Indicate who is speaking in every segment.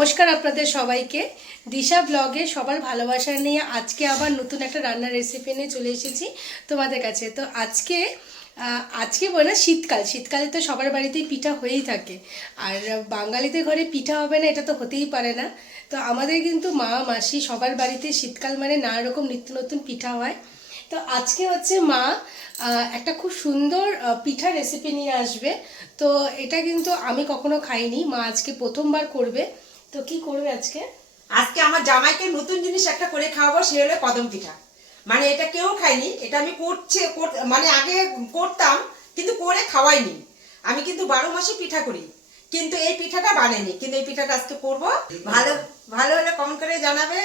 Speaker 1: নমস্কার আপনাদের সবাইকে। দিশা ব্লগে সবার ভালোবাসা নিয়ে আজকে আবার নতুন একটা রান্নার রেসিপি নিয়ে চলে এসেছি তোমাদের কাছে। তো আজকে আজকে বলে না, শীতকাল। শীতকালে তো সবার বাড়িতেই পিঠা হয়েই থাকে। আর বাঙালিদের ঘরে পিঠা হবে না, এটা তো হতেই পারে না। তো আমাদের কিন্তু মা, মাসি সবার বাড়িতে শীতকাল মানে নানা রকম নিত্য নতুন পিঠা হয়। তো আজকে হচ্ছে মা একটা খুব সুন্দর পিঠা রেসিপি নিয়ে আসবে। তো এটা কিন্তু আমি কখনো খাইনি। মা আজকে প্রথমবার করবে। তো কি করবে আজকে?
Speaker 2: আজকে আমার জামাইকে নতুন জিনিস একটা করে খাওয়াবো সে হলো কদম পিঠা। মানে এটা কেউ খায়নি এটা আমি করছে মানে আগে করতাম কিন্তু করে খাওয়াইনি। আমি কিন্তু বারো মাসে পিঠা করি কিন্তু এই পিঠাটা বানাইনি কিন্তু এই পিঠাটা আজকে করব। ভালো ভালো হলে কমেন্ট করে জানাবে।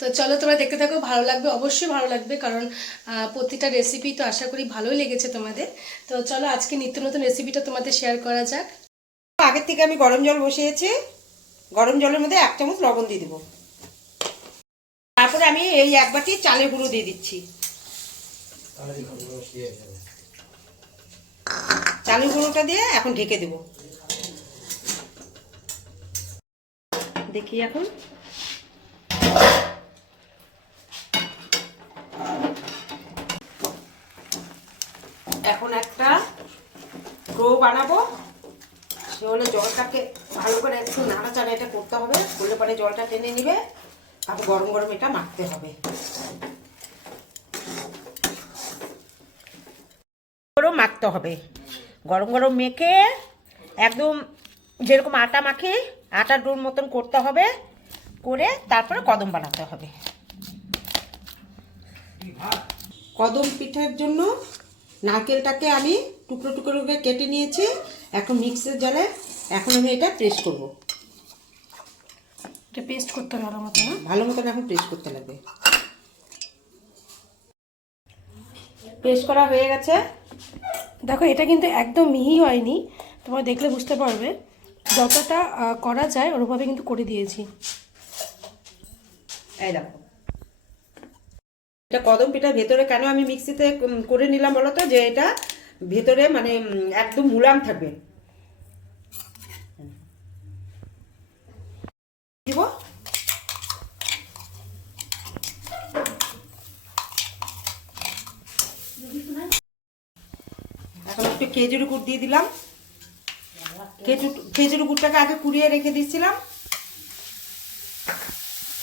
Speaker 1: তো চলো তোমরা দেখতে থাকো ভালো লাগবে অবশ্যই ভালো লাগবে কারণ আহ, প্রতিটা রেসিপি তো আশা করি ভালোই লেগেছে তোমাদের। তো চলো আজকে নিত্য নতুন রেসিপিটা তোমাদের শেয়ার করা যাক।
Speaker 2: আগের থেকে আমি গরম জল বসিয়েছি। গরম জলের মধ্যে এক চামচ লবণ দিয়ে দেবো। তারপরে আমি এই এক বাটি চালের গুঁড়ো দিয়ে দিচ্ছি। চালের গুঁড়োটা দিয়ে এখন ঢেকে দেব। দেখি এখন। এখন একটা ডো বানাবো। হলে জলটাকে ভালো করে একটু নাড়াচাড়া এটা করতে হবে। করলে পরে জলটা টেনে নিবে। আর গরম গরম এটা মাখতে হবে। গরম মাখতে হবে। গরম গরম মেখে একদম যেরকম আটা মাখে আটা ডোর মতন করতে হবে। করে তারপরে কদম বানাতে হবে। কদম পিঠার জন্য নারকেলটাকে আমি টুকরো টুকরো করে কেটে নিয়েছি। এখন মিক্সের জলে এখন আমি এটা পেস্ট করব।
Speaker 1: এটা পেস্ট করতে হবে ভালো মতো না?
Speaker 2: ভালো মতন এখন পেস্ট করতে লাগবে পেস্ট করা হয়ে গেছে।
Speaker 1: দেখো এটা কিন্তু একদম মিহি হয়নি। তোমরা দেখলে বুঝতে পারবে যতটা করা যায় ওরভাবে কিন্তু করে দিয়েছি।
Speaker 2: এই দেখো। এটা কদম পিঠা ভেতরে কেন আমি মিক্সিতে করে নিলাম বলো তো? যে এটা ভেতরে মানে একদম মুলাম থাকবে। দিব। এখন একটু খেজুরি গুড় দিয়ে দিলাম। খেজুর, খেজুরি গুড়টাকে আগে কুড়িয়ে রেখে দিচ্ছিলাম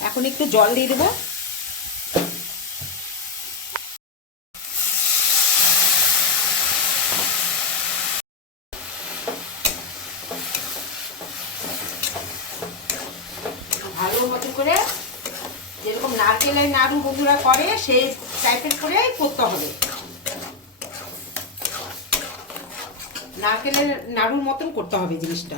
Speaker 2: এখন একটু জল দিয়ে দেবো ভালো মতো করে যেরকম নারকেলের নাড়ু বন্ধুরা করে সেই টাইপের করে করতে হবে। নারকেলের নাড়ুর মতন করতে হবে জিনিসটা।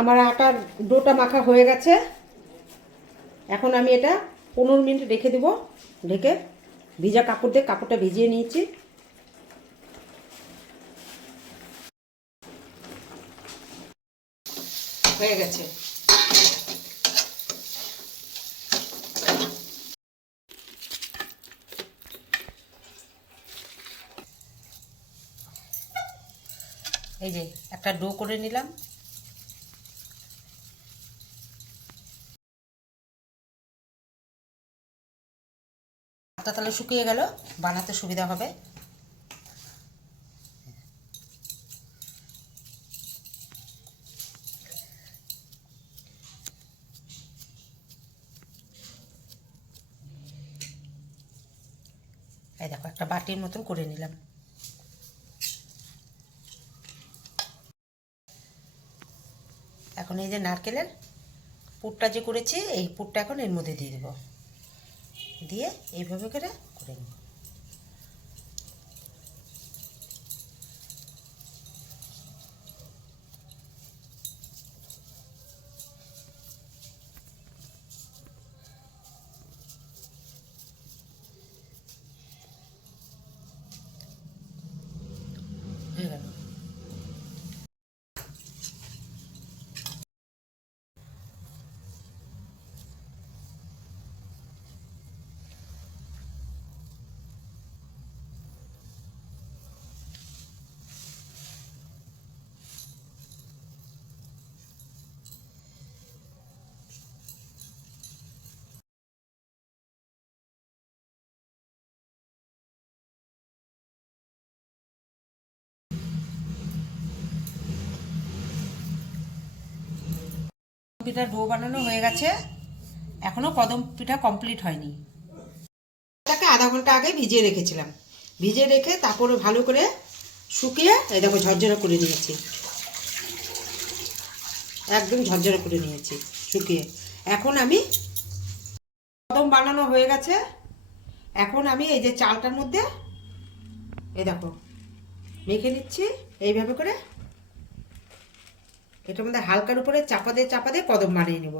Speaker 2: আমার আটার ডোটা মাখা হয়ে গেছে। এখন আমি এটা পনেরো মিনিট রেখে দেবো। ঢেকে ভিজা কাপড় দিয়ে কাপড়টা ভিজিয়ে নিয়েছি। হয়ে গেছে। এই যে একটা ডো করে নিলাম। হাতটা তাহলে শুকিয়ে গেল, বানাতে সুবিধা হবে। এই দেখো, একটা বাটির মতন করে নিলাম। এখন এই যে নারকেলের পুরটা যে করেছি, এই পুরটা এখন এর মধ্যে দিয়ে দেবো। দিয়ে এইভাবে করে করে নেব হয়ে গেল পিঠার ডো বানানো হয়ে গেছে। এখনও কদম পিঠা কমপ্লিট হয়নি। তাকে আধা ঘণ্টা আগে ভিজিয়ে রেখেছিলাম। ভিজিয়ে রেখে তারপরে ভালো করে শুকিয়ে এই দেখো ঝরঝরে করে নিয়েছি। একদম ঝরঝরে করে নিয়েছি শুকিয়ে। এখন আমি কদম বানানো হয়ে গেছে। এখন আমি এই যে চালটার মধ্যে এই দেখো মেখে নিচ্ছি। এইভাবে করে এটার মধ্যে হালকার উপরে চাপা দিয়ে চাপা দিয়ে কদম বানিয়ে নেব।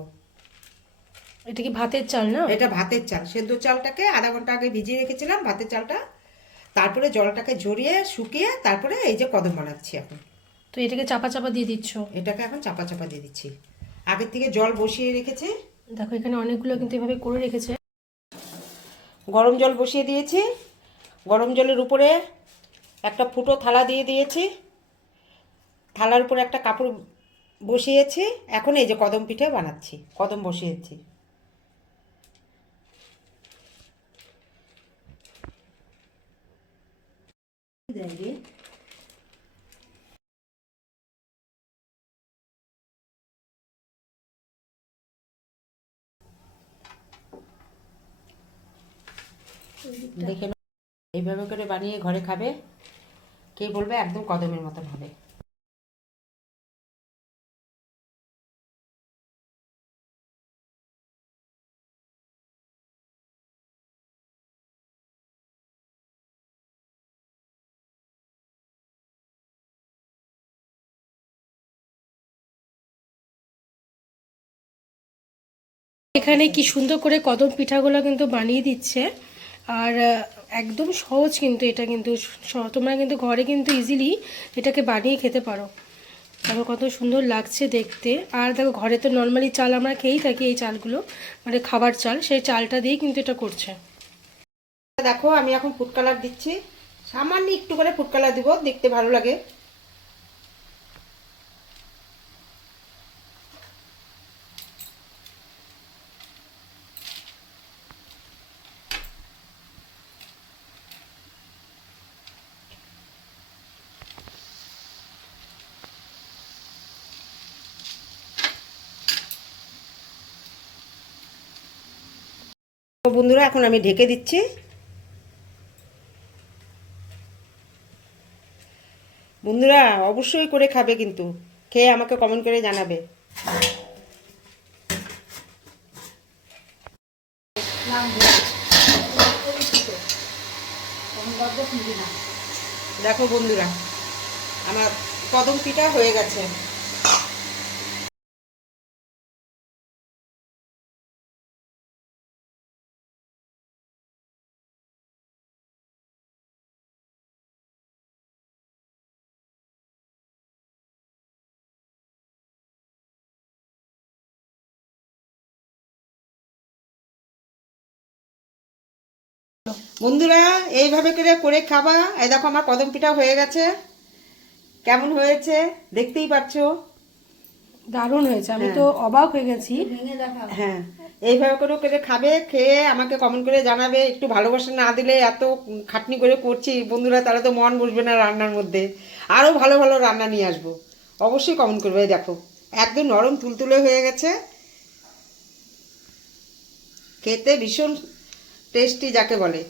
Speaker 1: এটা কি ভাতের চাল না?
Speaker 2: এটা ভাতের চাল। সেদ্ধ চালটাকে আধা ঘণ্টা আগে ভিজিয়ে রেখেছিলাম ভাতের চালটা। তারপরে জলটাকে ঝরিয়ে শুকিয়ে তারপরে এই যে কদম বানাচ্ছি এখন।
Speaker 1: তো এটাকে চাপা চাপা দিয়ে দিচ্ছ?
Speaker 2: এটাকে এখন চাপা চাপা দিয়ে দিচ্ছি। আগের থেকে জল বসিয়ে রেখেছি।
Speaker 1: দেখো এখানে অনেকগুলো কিন্তু এভাবে করে রেখেছে।
Speaker 2: গরম জল বসিয়ে দিয়েছি। গরম জলের উপরে একটা ফুটো থালা দিয়ে দিয়েছি। থালার উপরে একটা কাপড় বসিয়েছি। এখন এই যে কদম পিঠে বানাচ্ছি। কদম বসিয়েছি। দেখে। এইভাবে করে বানিয়ে ঘরে খাবে। কে বলবে? একদম কদমের মতন হবে।
Speaker 1: এখানে কি সুন্দর করে কদম পিঠাগুলো কিন্তু বানিয়ে দিচ্ছে। আর একদম সহজ কিন্তু এটা কিন্তু তোমরা কিন্তু ঘরে কিন্তু ইজিলি এটাকে বানিয়ে খেতে পারো। দেখো কত সুন্দর লাগছে দেখতে। আর দেখো ঘরে তো নর্মালি চাল আমরা খেয়েই থাকি এই চালগুলো মানে খাবার চাল, সেই চালটা দিয়েই কিন্তু এটা করছে।
Speaker 2: দেখো আমি এখন ফুড কালার দিচ্ছি। সামান্য একটু করে ফুড কালার দিব, দেখতে ভালো লাগে। বন্ধুরা, এখন আমি ঢেকে দিচ্ছি। বন্ধুরা, অবশ্যই করে খাবে কিন্তু। খেয়ে আমাকে কমেন্ট করে জানাবে। দেখো বন্ধুরা, আমার কদম পিঠা হয়ে গেছে। বন্ধুরা এইভাবে করে করে খাবা। এই দেখো আমার কদম পিঠা হয়ে গেছে। কেমন হয়েছে দেখতেই পাচ্ছো
Speaker 1: দারুণ হয়েছে আমি তো অবাক হয়ে গেছি।
Speaker 2: হ্যাঁ এইভাবে করে করে খাবে খেয়ে আমাকে কমেন্ট করে জানাবে। একটু ভালোবাসা না দিলে এত খাটনি করে করছি। বন্ধুরা তাহলে তো মন বসবে না রান্নার মধ্যে। আরও ভালো ভালো রান্না নিয়ে আসব। অবশ্যই কমেন্ট করবে এই দেখো। একদম নরম তুলতুলে হয়ে গেছে। খেতে ভীষণ টেস্টি যাকে বলে।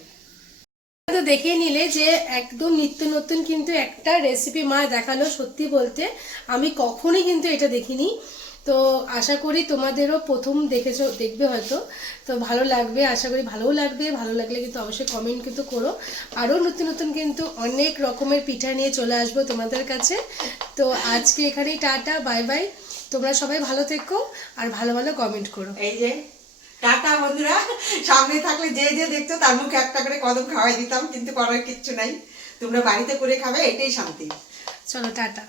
Speaker 1: তো দেখে নিলে যে একদম নিত্য নতুন কিন্তু একটা রেসিপি মা দেখাল সত্যি বলতে। আমি কখনই কিন্তু এটা দেখিনি। তো আশা করি তোমাদেরও প্রথম দেখেছ দেখবে হয়তো। তো ভালো লাগবে আশা করি ভালোও লাগবে। ভালো লাগলে কিন্তু অবশ্যই কমেন্ট কিন্তু করো। আরও নতুন নতুন কিন্তু অনেক রকমের পিঠা নিয়ে চলে আসব তোমাদের কাছে। তো আজকে এখানেই টাটা বাই বাই তোমরা সবাই ভালো থেকো আর ভালো ভালো কমেন্ট করো।
Speaker 2: এই যে টাটা বন্ধুরা। সামনে থাকলে যে যে দেখছ তার মুখে একটা করে কদম খাওয়াই দিতাম কিন্তু করার কিচ্ছু নাই। তোমরা বাড়িতে করে খাবে এটাই শান্তি।
Speaker 1: চলো টাটা।